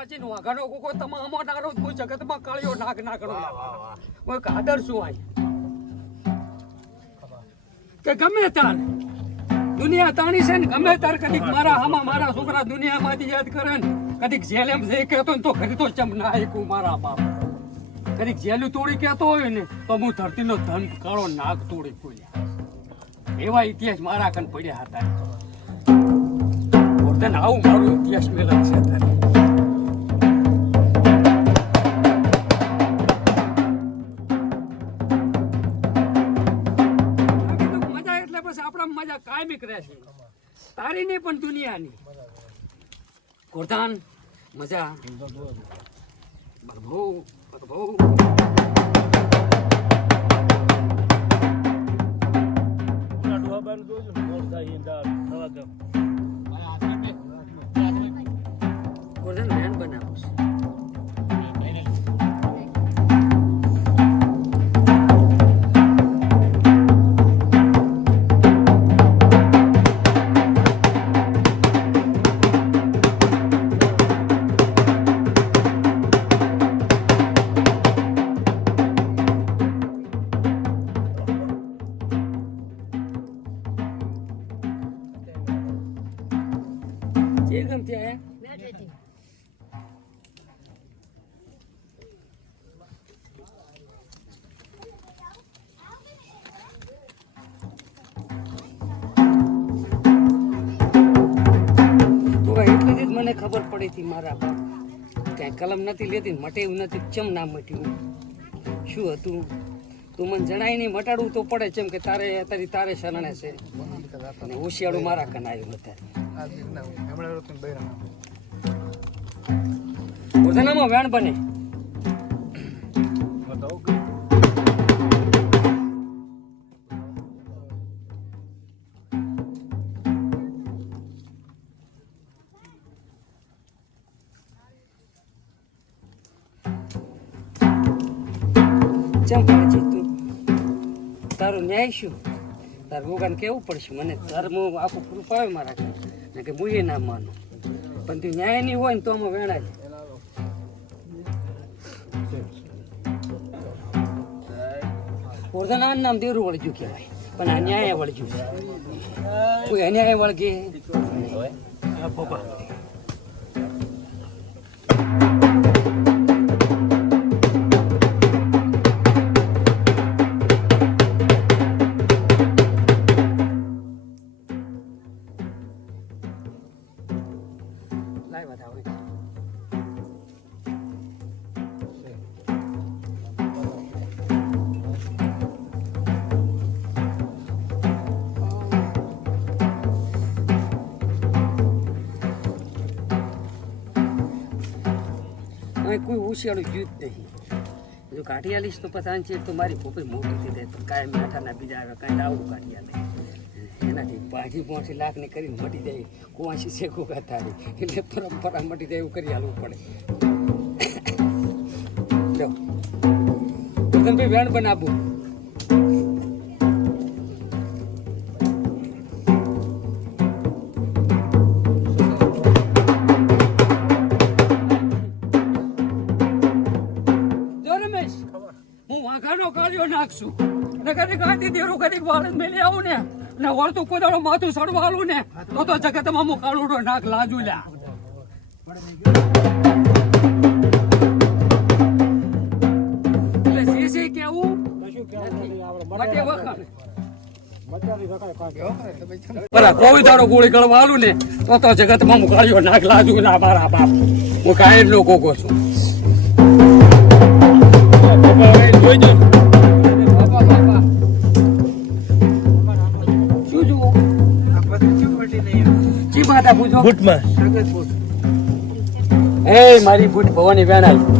સાચી નું ઘણો કોકો તમામ નારો કોઈ જગતમાં કાળિયો નાગ ના કરો કોઈ કાદર શું આય કે ગમે તાન દુનિયા તાણી છે ને ગમે તાર કદીક મારા હામાં મારા છોકરા દુનિયામાંથી યાદ કરે ને કદીક જેલેમ જઈ કહેતો ને તો ઘરે તો ચમ ના આયકું મારા બાપ. કદીક જેલું તોડી કહેતો હોય ને તો હું ધરતીનો ધન કાળો નાગ તોડી ખોલ્યા. એવા ઇતિહાસ મારા કન પડ્યા હતા. આવું મારું ઇતિહાસ મેળવ છે અત્યારે કાયમિક રહેશે તારી નહીં પણ દુનિયાની. ગોરધાન મજા. ભગભો બરભો આયા તો એટલી જ મને ખબર પડી હતી મારા બાપ ક્યાંય કલમ નથી લેતી મટેવું નથી, ચમ ના મટ્યું શું હતું? તું મને જણાય નહીં, મટાડવું તો પડે, ચમ કે તારે, તારી તારે શરણે છે. હોશિયાળું મારા કન આવ્યું અત્યારે તારું ન્યાય શું? તારું ભગવાન કેવું પડશે? મને ધર્મ આખું પ્રૂફ આવે મારા ઘરે. ને કે હું એ ના માનું. પણ તું ન્યાય નહીં હોય ને તો અમે વેણાય. પોતાના નામ દેરું વળગ્યું કહેવાય, પણ અન્યાય ન્યાય વળગ્યું કોઈ અન્યાય વળગે? લાય અહીં કોઈ હોશિયાળું જૂથ નહીં. જો આલીશ તો પછી છે તો મારી ખોપરી મોટી થઈ જાય. કાંઈ માથાના બીજા આવે કાંઈ કાઢી આલે. એનાથી પાછી પાંચી લાખ ને કરીને મટી જાય. કુવાસી શેકું કા તારી એટલે પરંપરા મટી જાય એવું કરી હાલવું પડે. લો તમે ભાઈ વેણ બનાવું. વાઘાનો નાખશું. ને કદીક કાઢી દેરો કદીક વાળે મેલી આવું ને. ને વળતું કોદાળો માથું સડવાલું ને, તો તો જગતમાં હું કાળુડો નાક લાજુ લ્યા. કેવું માટે વખાણ. બરા કોઈ આલું ને, તો તો જગતમાં હું કાળિયો નાક લાજુ ના મારા બાપ. હું કાંઈ જ લોકો છું. ચી ફૂટમાં એ મારી ફૂટ ભવાની બેન આવી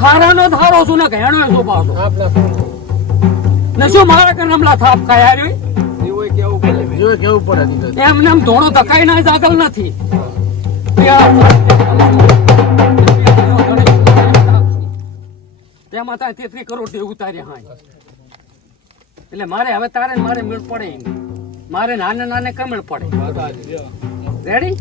હારાનો થારો છું ને ઘેણો છું. ને શું મારા કન હમણાં થાપ ખાય હાર્યો એમને એમ ધોળો ધકાઈ ના જાગલ નથી. તેમાં તારે તેત્રી કરોડથી ઉતાર્યા હા એટલે મારે હવે તારે મારે મેળ પડે મારે નાને નાને કમળ પડે. રેડી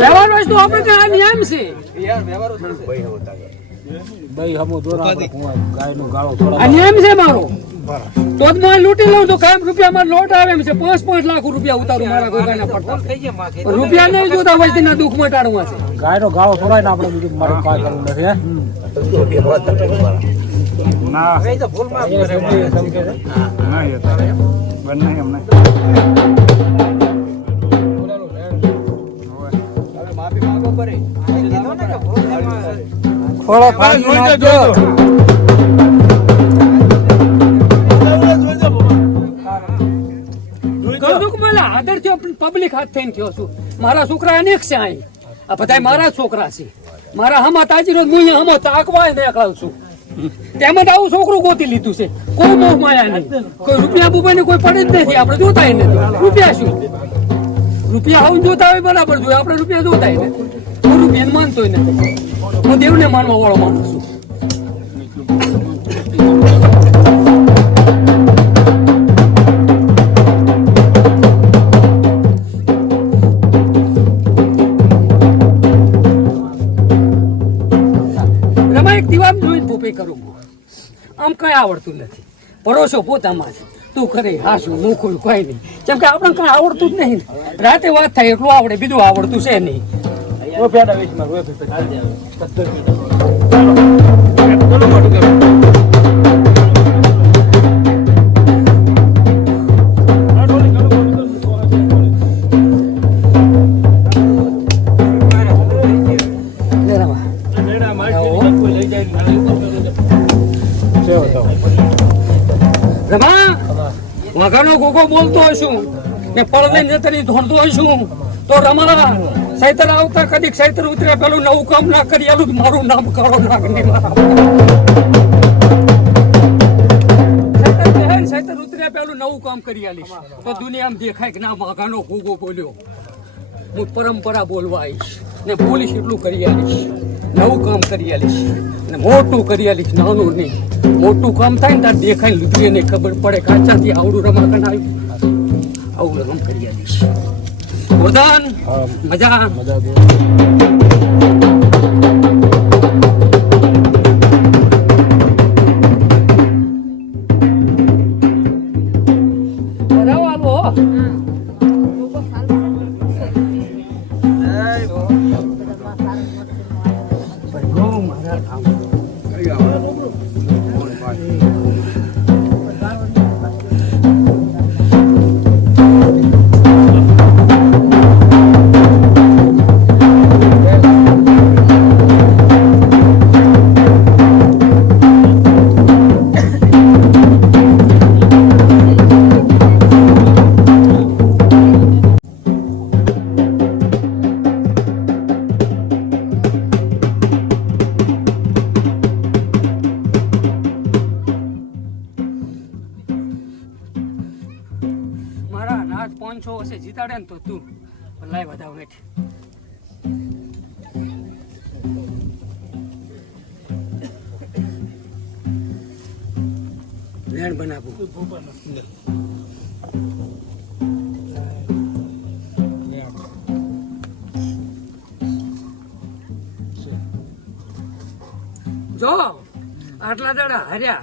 વ્યવહાર વસ્તુ આપણે ત્યાં આ નિયમ છે. આ નિયમ છે મારો. તો જ હું લૂંટી લઉં તો કાયમ રૂપિયામાં લોટ આવે એમ છે. પાંચ પાંચ લાખ રૂપિયા ઉતારું મારા ગોગાના પડતા. રૂપિયા નહીં જોતા વસ્તીના દુઃખ મટાડવા છે. ગાયનો ગાળો થોડાય ને આપણે બીજું મારે કાંઈ કરવું નથી? ના. ના એ તારે બંને એમને થોડો નાખજો. પબ્લિક હાથ થઈને થયો છું. મારા છોકરા અનેક છે અહીં. આ બધા મારા છોકરા છે. મારા હમા તાજી રોજ હું હમો તાકવા નીકળું છું. તેમજ આવું છોકરું ગોતી લીધું છે. કોઈ મોહ માયા નહીં. કોઈ રૂપિયા બુપાઈને કોઈ પડે જ નથી. આપણે જોતા નથી. રૂપિયા શું? રૂપિયા આવું જોતા હોય બરાબર જોઈએ. આપણે રૂપિયા જોતા નથી. હું રૂપિયા માનતોય નથી હું દેવને માનવા વાળો માનું છું. આમ કઈ આવડતું નથી. પડોશો પોતામાં તું કરે, હાસું મુખું કઈ નહીં. કેમ કે આપણે કઈ આવડતું જ નહીં. રાતે વાત થાય એટલું આવડે, બીજું આવડતું છે નહીં. લે કોકો રમા વઘાનો ગોગો બોલતો હશું ને જતા ધોરતો હોય હશું તો રમા. સૈતર આવતા કદીક સૈતર ઉતરે, પેલું નવું કામ ના કરી આલું મારું નામ કરો નાગની મારા. સૈતર ઉતરે, પેલું નવું કામ કરી આલીશ. તો દુનિયામાં દેખાય કે ના, વાઘાનો ભૂગો બોલ્યો. હું પરંપરા બોલવા આવીશ ને બોલીશ એટલું કરી આલીશ. નવું કામ કરી આલીશ. ને મોટું કરી આલીશ, નાનું નહીં. મોટું કામ થાય ને તાર દેખાય લીધી ને ખબર પડે કાચાથી આવડું રમાકણ આવ્યું આવું રમ કરી આલીશ. ગોદાન મજા. મજા જો આટલા દાડા હાર્યા.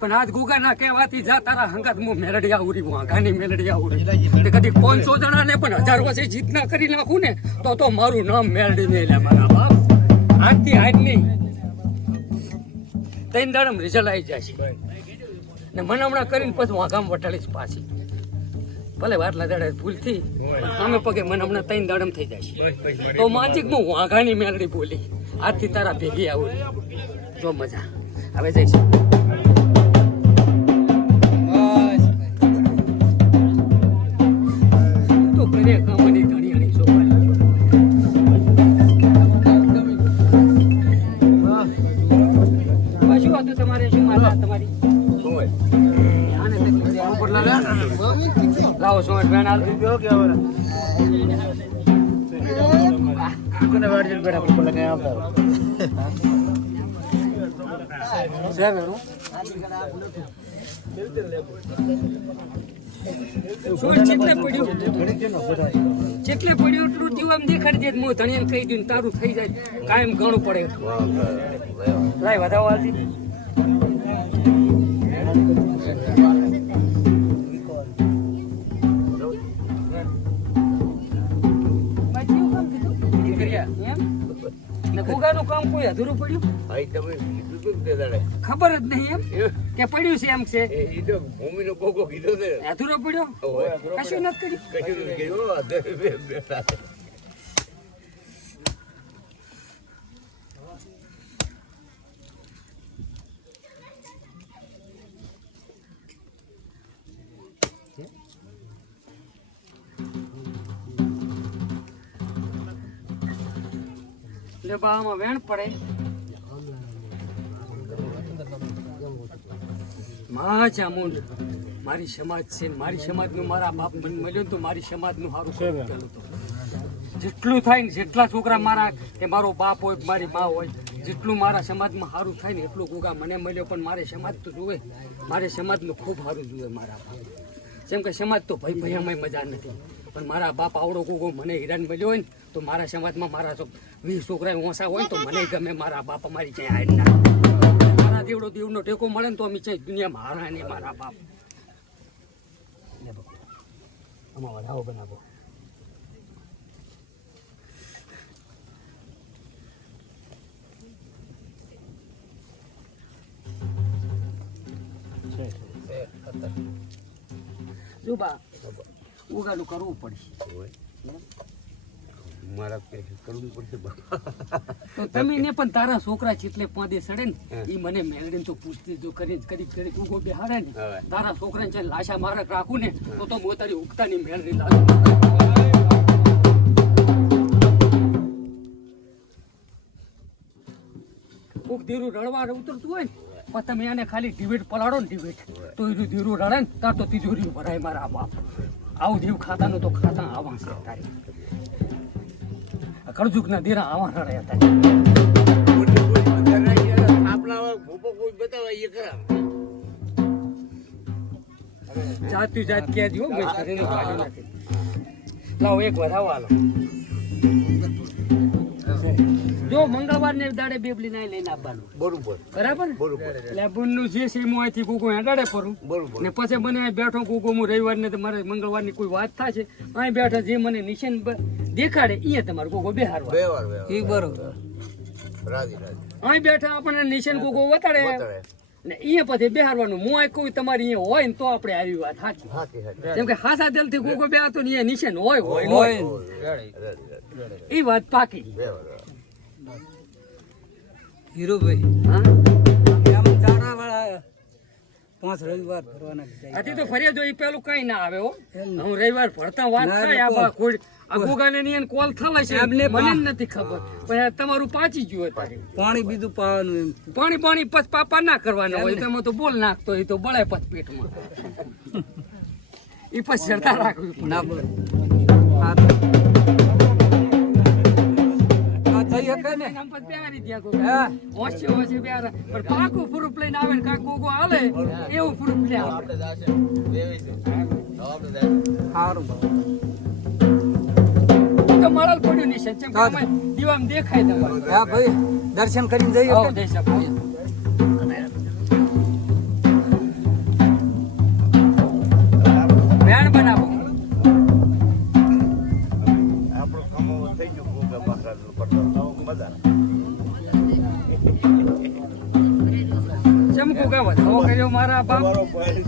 પણ આજ ગુગા ના કહેવાથી જા તારા હંગાત હું મેલડિયા ઉડી હું મેલડી મેલડિયા ઉડી. કદી પાંચસો જણા ને પણ હજાર વર્ષે જીત ના કરી નાખું ને તો તો મારું નામ મેલડી નહીં લે મારા બાપ. આજથી આજ નહીં. ત્રણ દાડમ રિઝલ્ટ આવી જાય છે. ને મને હમણાં કરીને પછી વાઘામ વટાડીશ પાછી. ભલે વાટલા દાડે ભૂલથી. અમે પગે મને હમણાં ત્રણ દાડમ થઈ જાય તો માનસિક હું વાઘાની મેલડી બોલી. આજથી તારા ભેગી આવું. જો મજા. હવે જઈશ. તકલીફ છે. આવું પડલા લે. લાવો સો આઠ બેન હાલ. શું ચેટલે પડ્યું ચેટલે પડ્યું એટલું દીવ આમ દેખાડી દે હું એમ કહી દઉં તારું થઈ જાય કાયમ ઘણું પડે લાય વધાવો હાલતી ને કામ કોઈ અધૂરું પડ્યું? ખબર જ નહીં એમ? કે પડ્યું છે એમ છે? ભૂમીનો કોકો કીધો અધૂરો પડ્યો? કશું નથી કર્યું? એટલે બા. આમાં વેણ પડે. માચા મુંડ મારી સમાજ છે મારી સમાજનું મારા બાપ મને મળ્યો ને તો મારી સમાજનું સારું કરેલું હતું જેટલું થાય ને જેટલા છોકરા મારા કે મારો બાપ હોય મારી મા હોય જેટલું મારા સમાજમાં સારું થાય ને એટલું ગોગા મને મળ્યો પણ મારે સમાજ તો જુએ. મારે સમાજનું ખૂબ સારું જુએ મારા જેમ કે સમાજ તો ભાઈ ભૈયામાં મજા નથી. પણ મારા બાપ આવડો ગોગો મને હિરાન મળ્યો હોય ને તો મારા સમાજમાં મારા તો વીસ છોકરા ઓછા હોય તો મને ગમે મારા બાપ અમારી ક્યાંય ના મારા દેવડો દેવનો ટેકો મળે ને તો અમે ક્યાંય દુનિયામાં હારા નહીં મારા બાપ. લે બાપુ. આમાં વધાવો બનાવો. જો બા ઉગાડું કરવું પડશે. મારા કરવું પડશે તો તમે ને પણ તારા છોકરા ચીટલે પાંદે સડે ને એ મને મેળવીને તો પૂછતી જો કરી કરી કરી ઉગો બેહાડે ને. તારા છોકરાને છે લાશા મારક રાખું ને તો તો હું તારી ઉગતાની મેળવી લાવું કોક ધીરું રડવા ઉતરતું હોય ને પણ તમે એને ખાલી ડિબેટ પલાડો ને ડિબેટ તો એનું ધીરું રડે ને તાર તો તિજોરી ભરાય મારા બાપ. આવું જીવ ખાતાનું તો ખાતા આવા છે તારી. કળજુકના દીરા આવા રહ્યા હતા. જાતું જાત ક્યાં જો ભાઈ શરીર કાઢ્યું નથી. લાવ, એક વધાવો આલો જો મંગળવાર ને દાડે બેબલી ના લઈને આપવાનું બરોબર. બરાબર? બરોબર. એટલે બુનનું જે છે હું અહીંથી કુકુ હેડાડે ફરું. બરોબર. ને પછી મને અહીં બેઠો કુકુ હું રવિવાર ને મારે મંગળવારની કોઈ વાત થશે. અહીં બેઠા જે મને નિશાન દેખાડે એ તમારે કુકુ બેહારવા. બે વાર બે વાર એ બરોબર. રાજી રાજી. અહીં બેઠા આપણને નિશાન કુકુ વતાડે. ને એ પછી બેહારવાનું. હું અહીં કોઈ તમારી અહીંયા હોય ને તો આપણે આવી વાત સાચી કેમ કે હાસા દિલથી ગોગો બે હતો ને નિશાન હોય હોય. હોય એ વાત પાકી. હીરોભાઈ હા? આમ વાળા પાંચ રવિવાર ભરવાના છે. તો ફરિયાદ હોય એ પેલું કઈ ના આવે હો. હું રવિવાર ભરતા વાત થાય આ બા કોઈ આ ની કોલ થવા છે એમને મને નથી ખબર. પણ તમારું પાછી ગયું અત્યારે પાણી બીજું પાવાનું પાણી પાણી પછ પાપા ના કરવાના હોય તમે તો બોલ નાખતો એ તો બળે પછ પેટમાં. એ પછી રાખવી ના બોલ હા આ શકે ને. આમ પ્યારી ત્યાં દ્યા હા. ગોગા. હોશે પ્યારા. પણ પાકું પ્રૂફ લઈને આવે ને કાંઈક ગોગો હાલે એવું પ્રૂફ લે આપણે. સારું તો મળલ પડ્યું નિશાન જેમ કે અમે દેખાય તમારે હા ભાઈ દર્શન કરીને જઈએ આવો જઈ શકો. પડતો મજા જેમ વધાવો કર્યો મારા બાપ?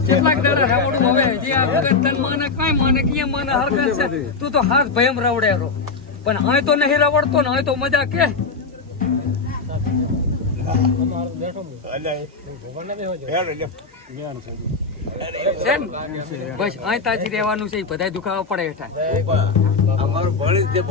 કેટલાક દાડા રાવડું હવે હજી આ વગર તન માને કાંઈ માને કે મને હરકત છે? તું તો હાથ ભયમ રવડે રો પણ અહીં તો નહીં રવડતો ને અહીં તો મજા કે? બસ અહીં તાજી રહેવાનું છે બધા દુખાવા પડે હેઠા. અમારું ભણી જ